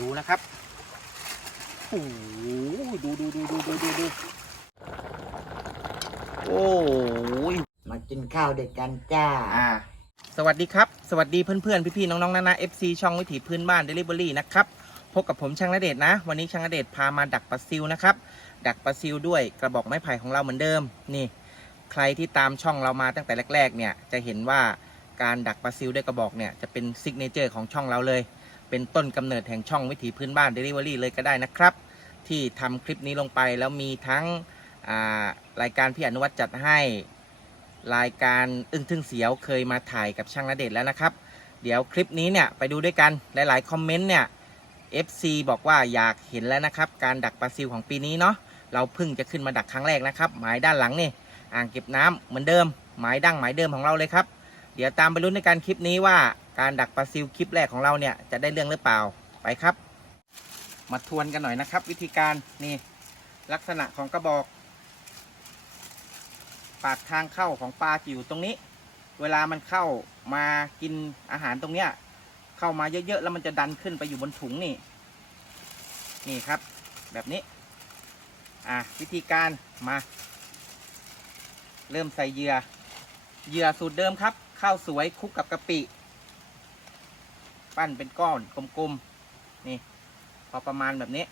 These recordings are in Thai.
ดูนะครับโอ้โหดูดูดูดูดูดูดูโอ้ยมากินข้าวด้วยกันจ้า อ่า สวัสดีครับ สวัสดีเพื่อนๆ พี่ๆ น้องๆนานา FC ช่องวิถีพื้นบ้าน Delivery นะครับ พบกับผมช่างณเดชน์นะ วันนี้ช่างณเดชน์พามาดักปลาซิวนะครับ ดักปลาซิวด้วยกระบอกไม้ไผ่ของเราเหมือนเดิม นี่ ใครที่ตามช่องเรามาตั้งแต่แรก ๆ เนี่ย จะเห็นว่าการดักปลาซิวด้วยกระบอกเนี่ย จะเป็นซิกเนเจอร์ของช่องเราเลย เป็นต้นกำเนิดแห่งช่องวิถีพื้นบ้าน Delivery เลยก็ได้นะครับ ที่ทำคลิปนี้ลงไปแล้วมีทั้งารายการพี่อนุวัฒน์จัดให้รายการอึ้งทึ่งเสียวเคยมาถ่ายกับช่างณเดชแล้วนะครับ เดี๋ยวคลิปนี้เนี่ยไปดูด้วยกันหลายๆคอมเมนต์เนี่ย FC บอกว่าอยากเห็นแล้วนะครับ การดักปลาซิวของปีนี้เนาะเราเพิ่งจะขึ้นมาดักครั้งแรกนะครับหมายด้านหลังนี่อ่างเก็บน้ำเหมือนเดิม หมายดั้งหมายเดิมของเราเลยครับ เดี๋ยวตามไปลุ้นในการคลิปนี้ว่า การดักปลาซิวคลิปแรกของเราเนี่ยจะได้เรื่องหรือเปล่าไปครับ มาทวนกันหน่อยนะครับ วิธีการนี่ลักษณะของกระบอก ปากทางเข้าของปลาจะอยู่ตรงนี้ เวลามันเข้ามากินอาหารตรงเนี้ยเข้ามาเยอะๆแล้วมันจะดันขึ้นไปอยู่บนถุงนี่ นี่ครับ แบบนี้ อะวิธีการมา เริ่มใส่เหยื่อเหยื่อสูตรเดิมครับ ข้าวสวยคลุกกับกะปิ ปั้นเป็นก้อนกลมๆนี่ พอประมาณแบบนี้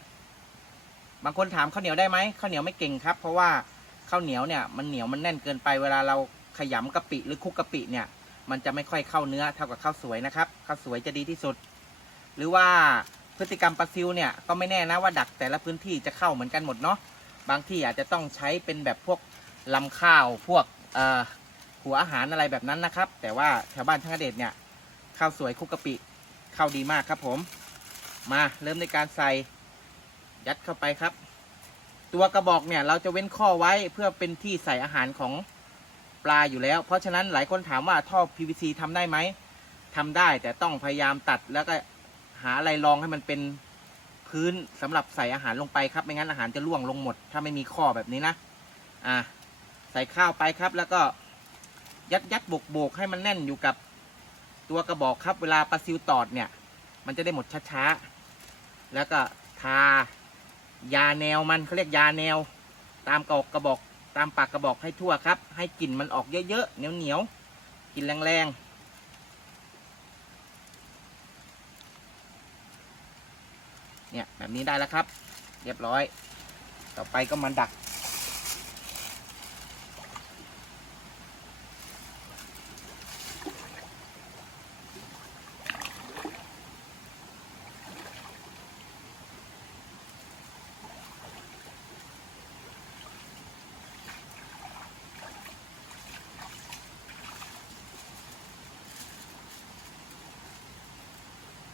บางคนถามข้าวเหนียวได้ไหมข้าวเหนียวไม่เก่งครับ เพราะว่าข้าวเหนียวเนี่ยมันเหนียวมันแน่นเกินไปเวลาเราขยำกะปิหรือคุกกะปิเนี่ย มันจะไม่ค่อยเข้าเนื้อเท่ากับข้าวสวยนะครับข้าวสวยจะดีที่สุด หรือว่าพฤติกรรมปลาซิวเนี่ยก็ไม่แน่นะว่าดักแต่ละพื้นที่จะเข้าเหมือนกันหมดเนาะบางที่อาจจะต้องใช้เป็นแบบพวกลำข้าวพวกหัวอาหารอะไรแบบนั้นนะครับ แต่ว่าแถวบ้านช่างเดชเนี่ยข้าวสวยคุกกะปิ เข้าดีมากครับผม มาเริ่มในการใส่ยัดเข้าไปครับ ตัวกระบอกเนี่ยเราจะเว้นข้อไว้เพื่อเป็นที่ใส่อาหารของปลาอยู่แล้ว เพราะฉะนั้นหลายคนถามว่าท่อ PVC ทำได้ไหมทำได้แต่ต้องพยายามตัดแล้วก็หาอะไรรองให้มันเป็นพื้นสำหรับใส่อาหารลงไปครับไม่งั้นอาหารจะร่วงลงหมด ถ้าไม่มีข้อแบบนี้นะอ่าใส่ข้าวไปครับ แล้วก็ยัดยัดโบกโบกให้มันแน่นอยู่กับ ตัวกระบอกครับเวลาปลาซิวตอดเนี่ย มันจะได้หมดช้าๆ แล้วก็ทายาแนวมันเขาเรียกยาแนว ตามกระบอกกระบอกตามปากกระบอกให้ทั่วครับ ให้กลิ่นมันออกเยอะๆเหนียวๆกลิ่นแรงๆเนี่ยแบบนี้ได้แล้วครับ เรียบร้อย ต่อไปก็มาดัก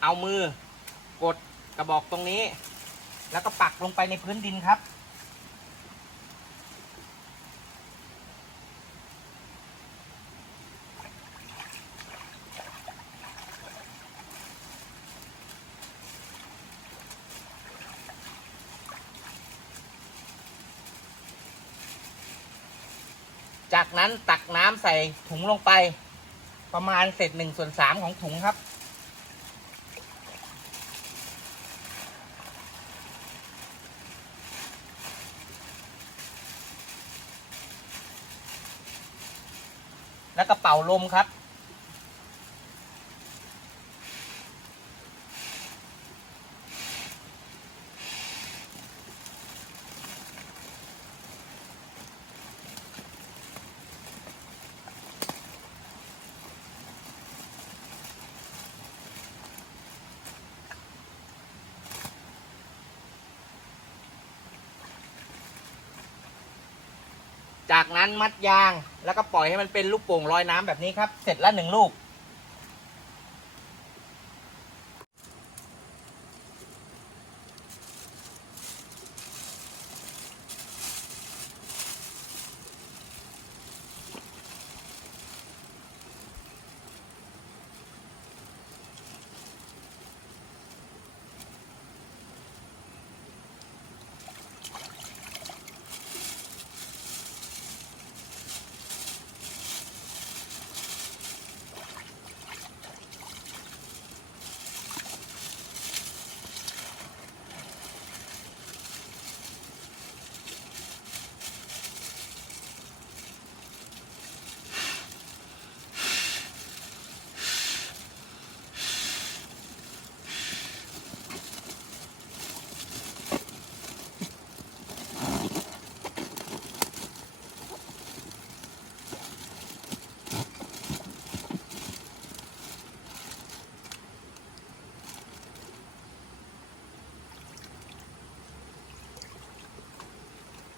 เอามือกดกระบอกตรงนี้ แล้วก็ปักลงไปในพื้นดินครับ จากนั้นตักน้ำใส่ถุงลงไปประมาณเศษหนึ่งส่วนสามของถุงครับ แล้วก็เป่าลมครับ จากนั้นมัดยางแล้วก็ปล่อยให้มันเป็นลูกโป่งลอยน้ำแบบนี้ครับ เสร็จแล้วหนึ่งลูก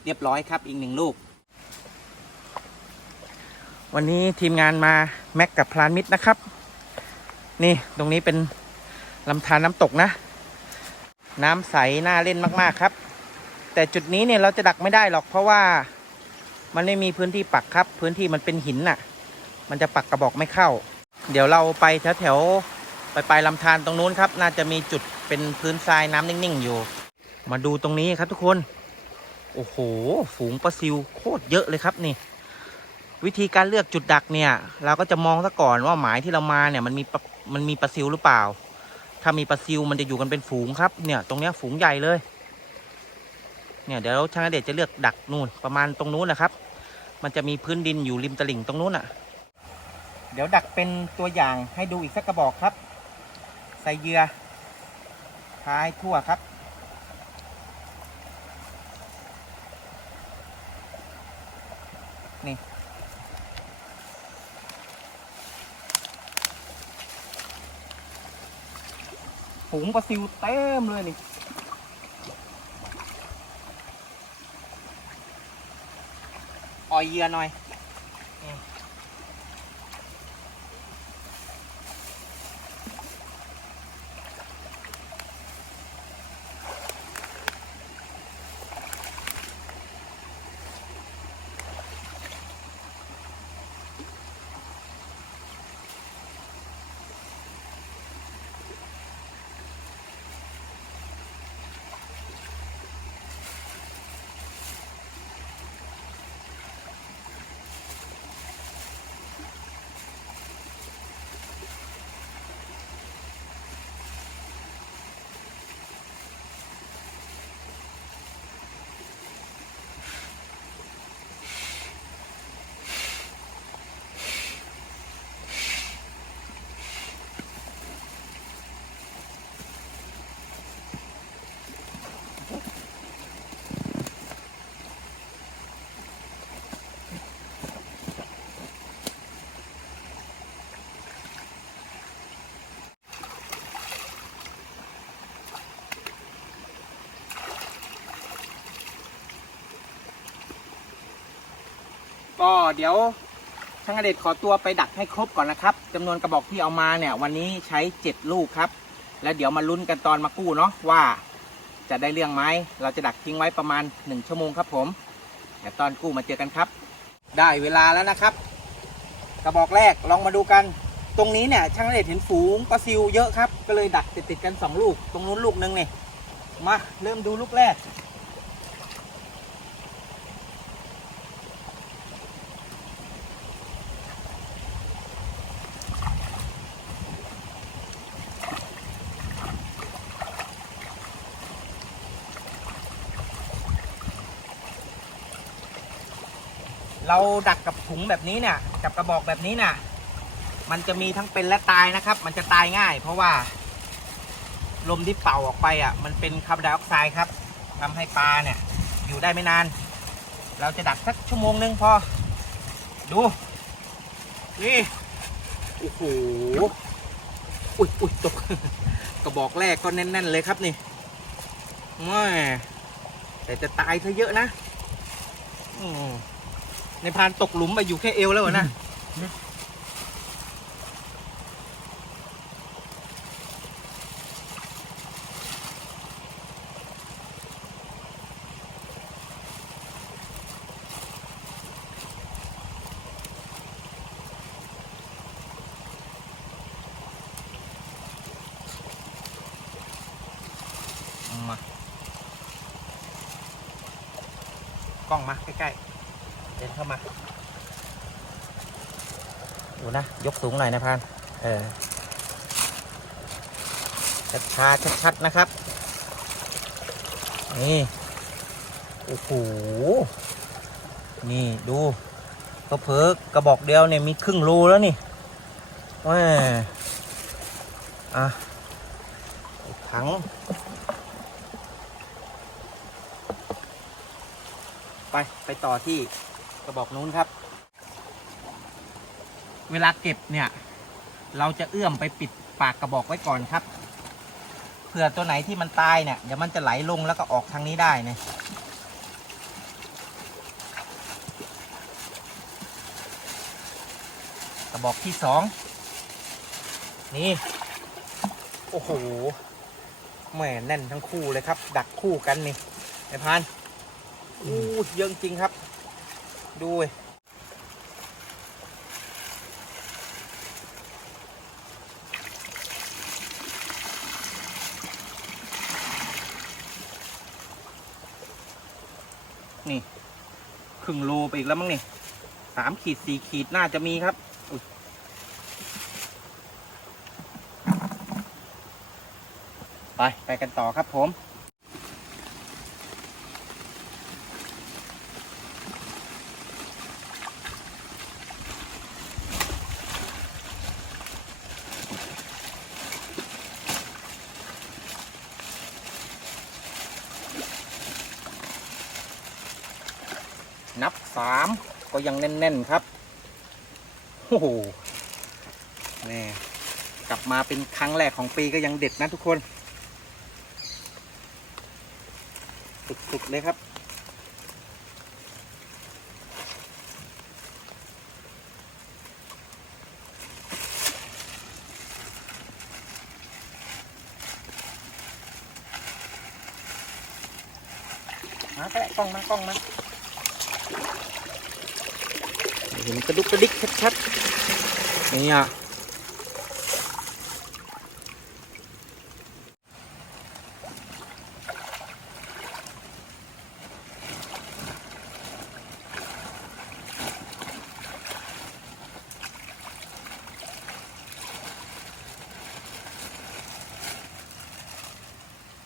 เรียบร้อยครับอีกหนึ่งลูก วันนี้ทีมงานมาแม็กกับพลานมิตรนะครับ นี่ตรงนี้เป็นลำธารน้ำตกนะ น้ำใสน่าเล่นมากๆครับ แต่จุดนี้เนี่ยเราจะดักไม่ได้หรอกเพราะว่ามันไม่มีพื้นที่ปักครับ พื้นที่มันเป็นหินน่ะ มันจะปักกระบอกไม่เข้า เดี๋ยวเราไปแถวๆไปปลายลำธารตรงนู้นครับ น่าจะมีจุดเป็นพื้นทรายน้ำนิ่งๆอยู่ มาดูตรงนี้ครับทุกคน โอ้โห ฝูงปลาซิวโคตรเยอะเลยครับนี่ วิธีการเลือกจุดดักเนี่ย เราก็จะมองซะก่อนว่าหมายที่เรามาเนี่ยมันมีมันมีปลาซิวหรือเปล่า ถ้ามีปลาซิวมันจะอยู่กันเป็นฝูงครับเนี่ย ตรงเนี้ยฝูงใหญ่เลย เนี่ยเดี๋ยวช่างเดชจะเลือกดักนู่นประมาณตรงนู้นนะครับ มันจะมีพื้นดินอยู่ริมตลิ่งตรงนู้นอะ เดี๋ยวดักเป็นตัวอย่างให้ดูอีกสักกระบอกครับ ใส่เหยื่อท้ายทั่วครับ นี่ฝูงปลาซิวเต็มเลยนี่ออยเยื่อหน่อย ก็เดี๋ยวช่างอเดชขอตัวไปดักให้ครบก่อนนะครับจำนวนกระบอกที่เอามาเนี่ย วันนี้ใช้ 7 ลูกครับ แล้วเดี๋ยวมาลุ้นกันตอนมากู้เนาะว่าจะได้เรื่องไหมเราจะดักทิ้งไว้ประมาณ 1 ชั่วโมงครับผมเดี๋ยวตอนกู้มาเจอกันครับ ได้เวลาแล้วนะครับ กระบอกแรกลองมาดูกัน ตรงนี้เนี่ยช่างอเดชเห็นฝูงปลาซิวเยอะครับก็เลยดักติดๆกัน 2 ลูก ตรงนู้นลูกนึงเนี่ยมาเริ่มดูลูกแรก เราดักกับถุงแบบนี้เนี่ยกับกระบอกแบบนี้เนี่ยมันจะมีทั้งเป็นและตายนะครับ มันจะตายง่าย เพราะว่า ลมที่เป่าออกไปอะ มันเป็นคาร์บอนไดออกไซด์ครับทำให้ปลาเนี่ย อยู่ได้ไม่นาน เราจะดักสักชั่วโมงนึงพอ ดู นี่ โอ้โห อุ้ยอุ้ยตก กระบอกแรกก็แน่น ๆ เลยครับนี่แม่แต่จะตายซะเยอะนะ อืม ในพรานตกหลุมไปอยู่แค่เอวแล้วเหรอนะมากล้องมาใกล้ๆเดินเข้ามา ดูนะ ยกสูงหน่อยนะพาน เออชัดชาชัดๆนะครับ นี่ โอ้โห นี่ดูก็เพิกกระบอกเดียวเนี่ยมีครึ่งรูแล้วนี่แหม่อะถัง ไป ไปต่อที่ กระบอกนู้นครับ เวลาเก็บเนี่ย เราจะเอื้อมไปปิดปากกระบอกไว้ก่อนครับเผื่อตัวไหนที่มันตายเนี่ยเดี๋ยวมันจะไหลลงแล้วก็ออกทางนี้ได้เนี่ยกระบอกที่สองนี่ โอ้โหแหมแน่นทั้งคู่เลยครับ ดักคู่กันนี่ไอพันอู้เยอะจริงครับ ดูเว้ยนี่ครึ่งโลไปอีกแล้วมั้งนี่สามขีดสี่ขีดน่าจะมีครับไป ไปกันต่อครับผม นับสามก็ ยังแน่น ๆ ครับ โอ้โหนี่กลับมาเป็นครั้งแรกของปีก็ยังเด็ดนะทุกคน สุด ๆ เลยครับ มาแปะกล้องมากล้องมา เห็นกระดุกกระดิกชัดๆนี่อะ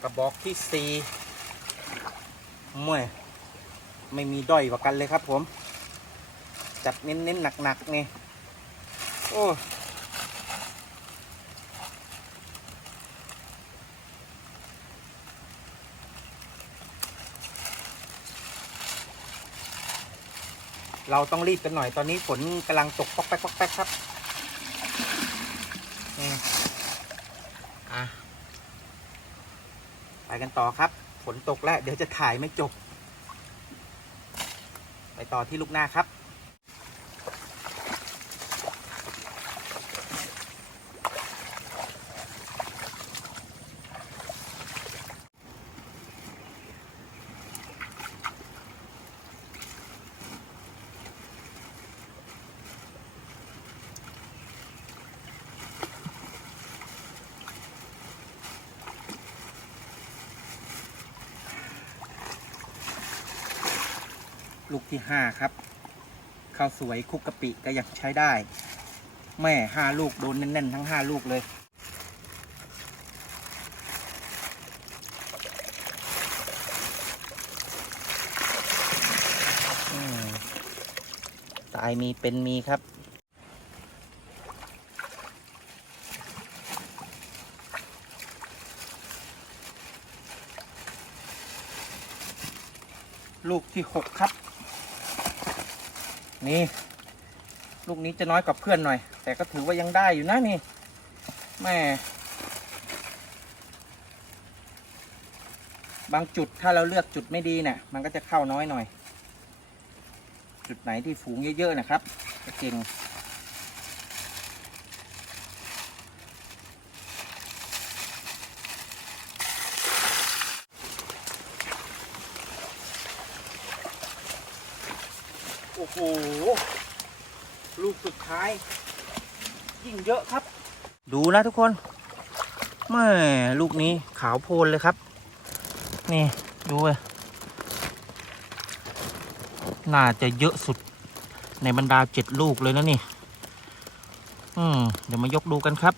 กระบอกที่สี่มวยไม่มีด้อยกว่ากันเลยครับผม จัดเน้นๆหนักๆนี่โอ้เราต้องรีบกันหน่อยตอนนี้ฝนกำลังตกป๊อกแป๊กป๊อกแป๊กครับอะไปกันต่อครับ ฝนตกแล้ว เดี๋ยวจะถ่ายไม่จบ ไปต่อที่ลูกหน้าครับ ลูกที่ห้าครับข้าวสวยคุกกะปิก็ยังใช้ได้ แม่ห้าลูกโดนแน่นๆ ทั้งห้าลูกเลย ตายมีเป็นมีครับลูกที่หกครับ นี่ ลูกนี้จะน้อยกว่าเพื่อนหน่อย แต่ก็ถือว่ายังได้อยู่นะนี่แม่บางจุดถ้าเราเลือกจุดไม่ดีเนี่ยมันก็จะเข้าน้อยหน่อย จุดไหนที่ฝูงเยอะๆนะครับจะเก่ง หลูกสุดท้าย ยิ่งเยอะครับ ดูนะทุกคนแม่ลูกนี้ขาวโพลนเลยครับ นี่ดูเลยน่าจะเยอะสุดในบรรดาเจ็ดลูกเลยนะนี่ อืม เดี๋ยวมายกดูกันครับ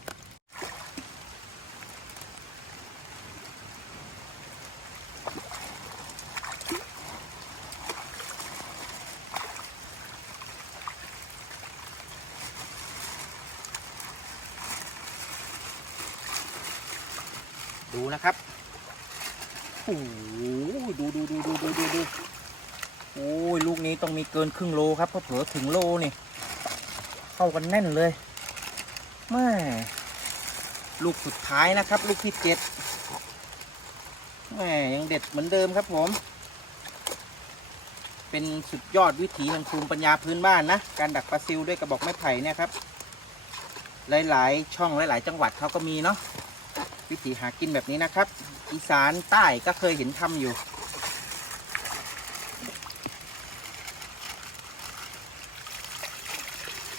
ดูนะครับโอ้ดูดูดูดูดูดูดูโอ้ยลูกนี้ต้องมีเกินครึ่งโลครับเพราะเผลอถึงโลนี่เข้ากันแน่นเลยแม่ลูกสุดท้ายนะครับ ลูกที่เจ็ดแม่ยังเด็ดเหมือนเดิมครับผม เป็นสุดยอดวิถีแห่งภูมิปัญญาพื้นบ้านนะ การดักปลาซิลด้วยกระบอกไม้ไผ่เนี่ยครับ หลาย ๆ ช่องหลาย ๆ จังหวัดเขาก็มีเนาะ วิธีหากินแบบนี้นะครับ อีสานใต้ก็เคยเห็นทำอยู่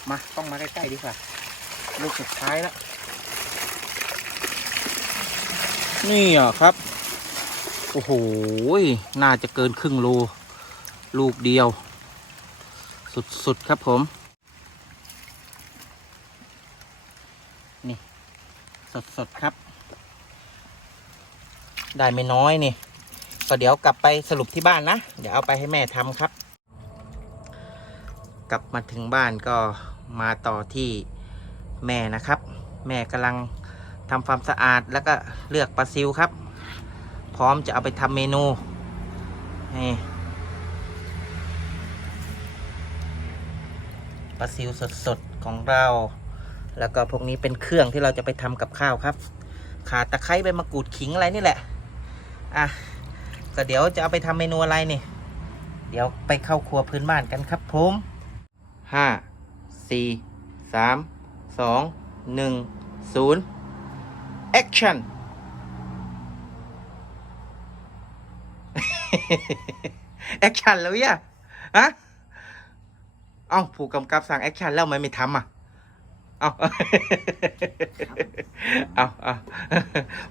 มาต้องมาใกล้ๆดีกว่า ลูกสุดท้ายแล้ว นี่อะครับ โอ้โห น่าจะเกินครึ่งโล ลูกเดียว สุดๆ ครับผมนี่ สด ๆ ครับ ได้ไม่น้อยนี่ก็เดี๋ยวกลับไปสรุปที่บ้านนะ เดี๋ยวเอาไปให้แม่ทำครับ กลับมาถึงบ้านก็มาต่อที่แม่นะครับ แม่กำลังทำความสะอาดแล้วก็เลือกปลาซิวครับ พร้อมจะเอาไปทำเมนูนี่ปลาซิวสดๆของเรา แล้วก็พวกนี้เป็นเครื่องที่เราจะไปทำกับข้าวครับ ขาตะไคร้ใบมะกรูดขิงอะไรนี่แหละ อะก็เดี๋ยวจะเอาไปทำเมนูอะไรนี่ เดี๋ยวไปเข้าครัวพื้นบ้านกันครับผมห้าสี่สามสองหนึ่งศูนย์ action แอคชั่นแล้วเนี่ยฮะเอ้าผู้กำกับสั่งแอคชั่นแล้วไมไม่ทำอะ เอาเอาเอา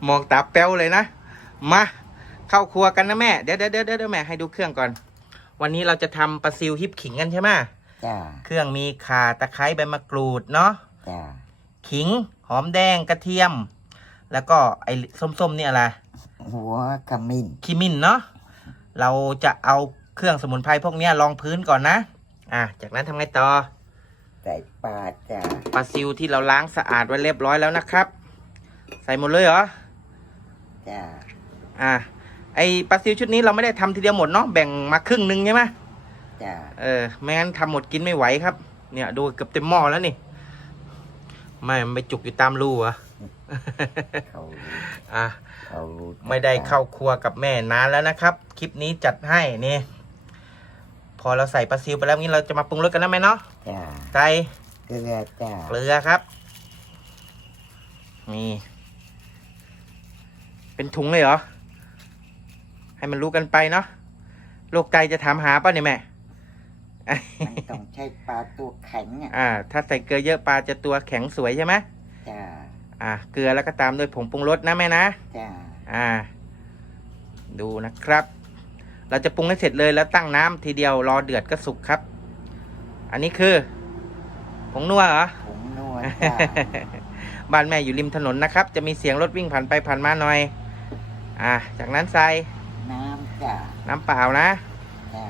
มองตาแป้วเลยนะ มา เข้าครัวกันนะแม่ เดี๋ยวเดี๋ยวเดี๋ยวเดี๋ยวแม่ให้ดูเครื่องก่อน วันนี้เราจะทำปลาซิวฮิปขิงกันใช่ไหมจ้าเครื่องมีข่าตะไคร้ใบมะกรูดเนาะ จ้าขิง หอมแดงกระเทียม แล้วก็ไอ้ส้มๆเนี่ยอะไร หัวขมิ้นคิมินเนาะ เราจะเอาเครื่องสมุนไพรพวกเนี้ยรองพื้นก่อนนะ อะ จากนั้นทำไงต่อ ใส่ปลาจ้าปลาซิวที่เราล้างสะอาดไว้เรียบร้อยแล้วนะครับ ใส่หมดเลยเหรอ จ้าอะ ไอปลาซิวชุดนี้เราไม่ได้ทำทีเดียวหมดเนาะแบ่งมาครึ่งหนึงใช่ไหมจ้าเออไม่งั้นทำหมดกินไม่ไหวครับ เนี่ย ดูเกือบเต็มหม้อแล้วนี่ไม่มันไปจุกอยู่ตามรูเหรอะเขาอะเขารู้ไม่ได้เข้าครัวกับแม่นานแล้วนะครับ คลิปนี้จัดให้นี่ พอเราใส่ปลาซิวไปแล้วนี้เราจะมาปรุงรสกันนะแม่เนาะจ้าไก่เกลือจ้าเกลือครับนี่เป็นถุงเลยเหรอ ให้มันรู้กันไปเนาะโลกไก่จะถามหาป่ะเนี่ยแม่ มันต้องใช้ปลาตัวแข็งอะอ่า ถ้าใส่เกลือเยอะปลาจะตัวแข็งสวยใช่ไหมจ้าอ่า เกลือแล้วก็ตามด้วยผงปรุงรสนะแม่นะ จ้าอ่า ดูนะครับ เราจะปรุงให้เสร็จเลยแล้วตั้งน้ำทีเดียวรอเดือดก็สุกครับ อันนี้คือผงนัวเหรอ ผงนวดจ้า บ้านแม่อยู่ริมถนนนะครับ จะมีเสียงรถวิ่งผ่านไปผ่านมาหน่อย อ่า จากนั้นใส่น้ำ จ้าน้ำเปล่านะ จ้า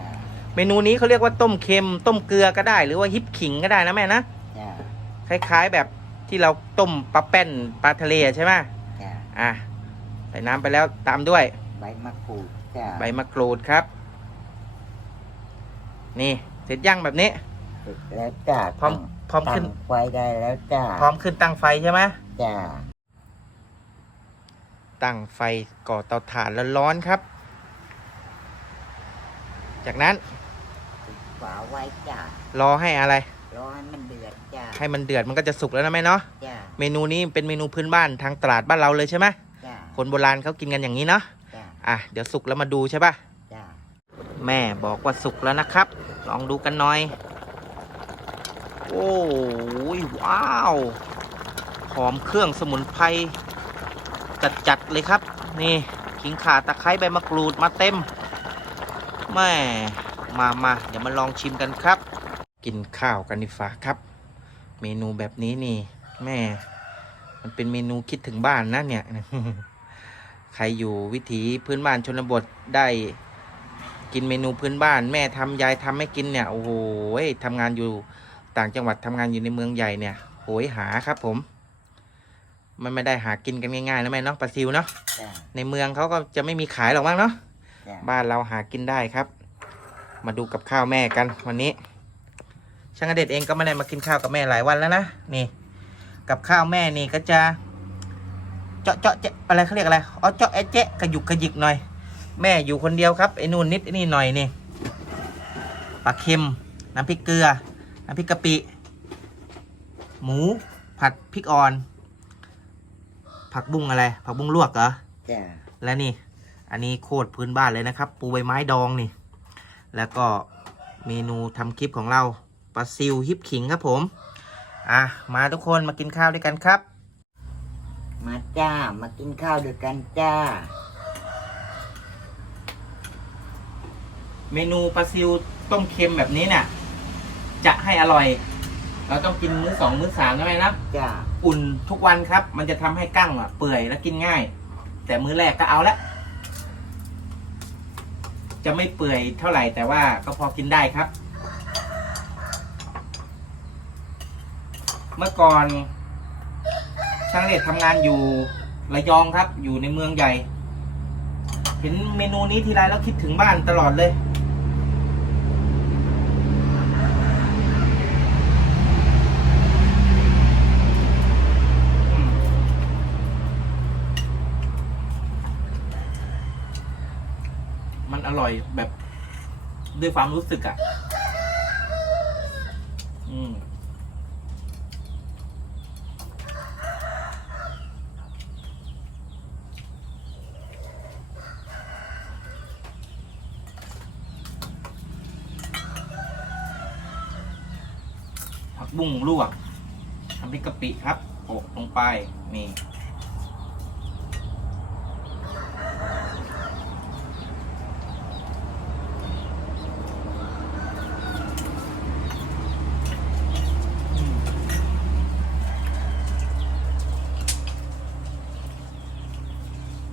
เมนูนี้เขาเรียกว่าต้มเค็ม ต้มเกลือก็ได้ หรือว่าฮิปขิงก็ได้นะแม่นะจ้าคล้ายๆแบบที่เราต้มปลาแป้นปลาทะเลใช่ไหมจ้าอ่าใส่น้ำไปแล้วตามด้วย ใบมะกรูดจ้าใบมะกรูดครับ นี่เสร็จย่างแบบนี้ เสร็จแล้วจ้าพร้อมพร้อมขึ้นตั้งไฟได้แล้วจ้าพร้อมขึ้นตั้งไฟใช่ไหมจ้าตั้งไฟก่อเตาถ่านร้อนๆครับ จากนั้นปิดฝาไว้จ้ารอให้อะไร รอให้มันเดือดจ้าให้มันเดือดมันก็จะสุกแล้วนะแม่เนาะจ้าเมนูนี้เป็นเมนูพื้นบ้านทางตลาดบ้านเราเลยใช่ไหมจ้าคนโบราณเขากินกันอย่างนี้เนาะจ้าอะเดี๋ยวสุกแล้วมาดูใช่ปะจ้าแม่บอกว่าสุกแล้วนะครับ ลองดูกันหน่อย โอ้ยว้าวหอมเครื่องสมุนไพรจัดๆเลยครับ นี่ขิงข่าตะไคร้ใบมะกรูดมาเต็ม แม่มามาเดี๋ยวมาลองชิมกันครับ กินข้าวกันดีฟ้าครับ เมนูแบบนี้นี่ แม่ มันเป็นเมนูคิดถึงบ้านนะเนี่ย ใครอยู่วิถีพื้นบ้านชนบทได้กินเมนูพื้นบ้าน แม่ทำยายทำให้กินเนี่ยโอ้โหทำงานอยู่ต่างจังหวัดทำงานอยู่ในเมืองใหญ่เนี่ยโหยหาครับผม มันไม่ได้หากินกันง่ายๆนะแม่เนาะปลาซิวเนาะจ้าในเมืองเขาก็จะไม่มีขายหรอกมั้งเนาะจ้า บ้านเราหากินได้ครับ มาดูกับข้าวแม่กันวันนี้ ช่างอเดชเองก็ไม่ได้มากินข้าวกับแม่หลายวันแล้วนะนี่ กับข้าวแม่นี่ก็จะเจาะเจาะเจ๊ะอะไรเขาเรียกอะไรอ๋อเจาะแอะเจ๊ะกระยุกกระยิกหน่อย แม่อยู่คนเดียวครับไอ้นู่นนิดไอ้นี่หน่อยนี่ปลาเค็ม น้ำพริกเกลือ น้ำพริกกะปิ หมูผัดพริกอ่อน ผักบุ้งอะไร ผักบุ้งลวกเหรอ จ้าและนี่ อันนี้โคตรพื้นบ้านเลยนะครับ ปูใบไม้ดองนี่ แล้วก็เมนูทำคลิปของเราปลาซิวฮิปขิงครับผม อะ มาทุกคนมากินข้าวด้วยกันครับ มาจ้า มากินข้าวด้วยกันจ้า เมนูปลาซิวต้มเค็มแบบนี้เนี่ยจะให้อร่อย เราต้องกินมื้อสองมื้อสามนะแม่นะจ้า อุ่นทุกวันครับ มันจะทำให้กั้งอะเปื่อยและกินง่าย แต่มื้อแรกก็เอาละ จะไม่เปื่อยเท่าไหร่แต่ว่าก็พอกินได้ครับ เมื่อก่อนช่างเด็ดทำงานอยู่ระยองครับ อยู่ในเมืองใหญ่ เห็นเมนูนี้ทีไรแล้วคิดถึงบ้านตลอดเลย อืมมันอ ร่อยแบบ ด้วยความรู้สึกอะ่ะ อืมผักบุ้งลวกทำพริกกะปิครับโปะลงไปนี่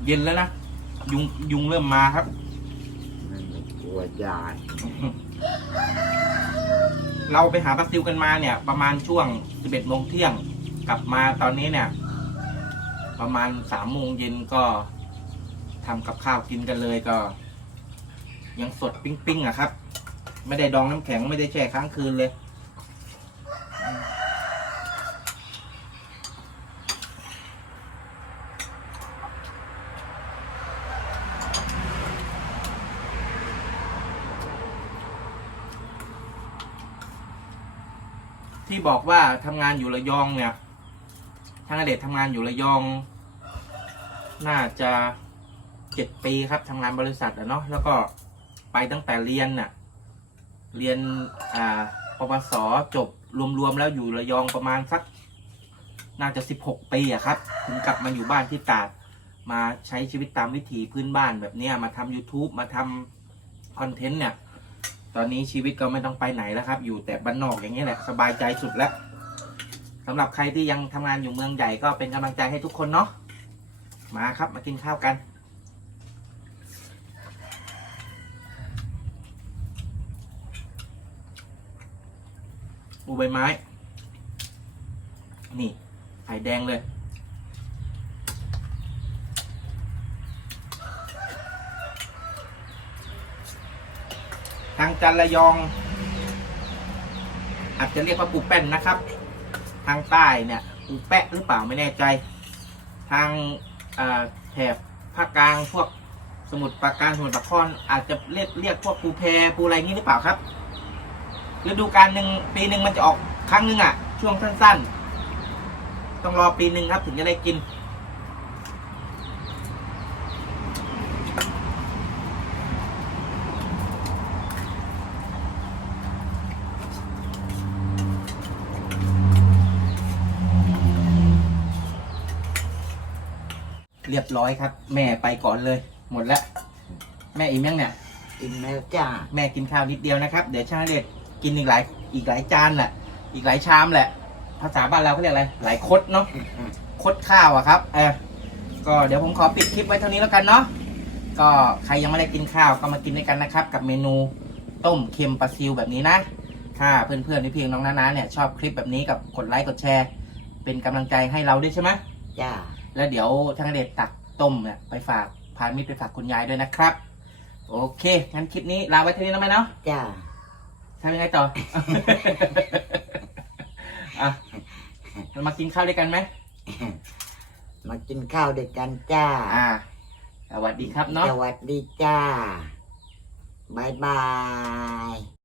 เย็นแล้วนะ ยุงยุงเริ่มมาครับมันไม่กลัวยายเราไปหาปลาซิวกันมาเนี่ย ประมาณช่วง 11โมงเที่ยง กลับมาตอนนี้เนี่ย ประมาณ3โมงเย็นก็ทำกับข้าวกินกันเลยก็ ยังสดปิ้งๆอะครับ ไม่ได้ดองน้ำแข็งไม่ได้แช่ค้างคืนเลย บอกว่าทำงานอยู่ระยองเนี่ยทางอเดชทำงานอยู่ระยอง น่าจะเจ็ดปีครับทำงานบริษัทอะเนาะแล้วก็ไปตั้งแต่เรียนน่ะเรียนอ่าปวสจบรวมๆแล้วอยู่ระยองประมาณสัก น่าจะสิบหกปีอะครับ ถึงกลับมาอยู่บ้านที่ตาดมาใช้ชีวิตตามวิถีพื้นบ้านแบบเนี้ยมาทำ YouTube มาทำคอนเทนต์เนี่ย ตอนนี้ชีวิตก็ไม่ต้องไปไหนแล้วครับ อยู่แต่บ้านนอกอย่างนี้แหละสบายใจสุดแล้วสำหรับใครที่ยังทำงานอยู่เมืองใหญ่ก็เป็นกำลังใจให้ทุกคนเนาะมาครับมากินข้าวกันปูใบไม้ นี่ไข่แดงเลย ทางจันระยอง อาจจะเรียกว่าปูแป้นนะครับ ทางใต้เนี่ยปูแปะหรือเปล่าไม่แน่ใจ ทางแถบภาคกลางพวกสมุทรปราการสมุทรปราคอนอาจจะเรียกเรียกพวกปูแพปูอะไรงี้หรือเปล่าครับฤดูกาลหนึ่งปีหนึ่งมันจะออกครั้งหนึ่งอะ ช่วงสั้นๆ ต้องรอปีหนึ่งครับถึงจะได้กิน เรียบร้อยครับ แม่ไปก่อนเลย หมดแล้วแม่อิ่มยังเนี่ยกินแล้วจ้าแม่กินข้าวนิดเดียวนะครับ เดี๋ยวช่างเด็ดกินอีกหลายอีกหลายจานแหละอีกหลายชามแหละ ภาษาบ้านเราเขาเรียกอะไร หลายคดเนาะคดข้าวอะครับเออก็เดี๋ยวผมขอปิดคลิปไว้เท่านี้แล้วกันเนาะก็ใครยังไม่ได้กินข้าวก็มากินด้วยกันนะครับ กับเมนูต้มเค็มปลาซิวแบบนี้นะถ้าเพื่อนๆพี่ๆน้องๆนาๆเนี่ยชอบคลิปแบบนี้กับกดไลค์กดแชร์ เป็นกำลังใจให้เราด้วยใช่ไหมจ้าแล้วเดี๋ยวทางเด็ดตัก ต้มเนี่ยไปฝากพามิตรไปฝากคุณยายด้วยนะครับ โอเค งั้นคลิปนี้ลาไว้เท่านี้แล้วไหมเนาะจ้าทำยังไงต่อ อะเรามากินข้าวด้วยกันไหมมากินข้าวด้วยกันจ้า อ่าสวัสดีครับเนาะสวัสดีจ้าบายบาย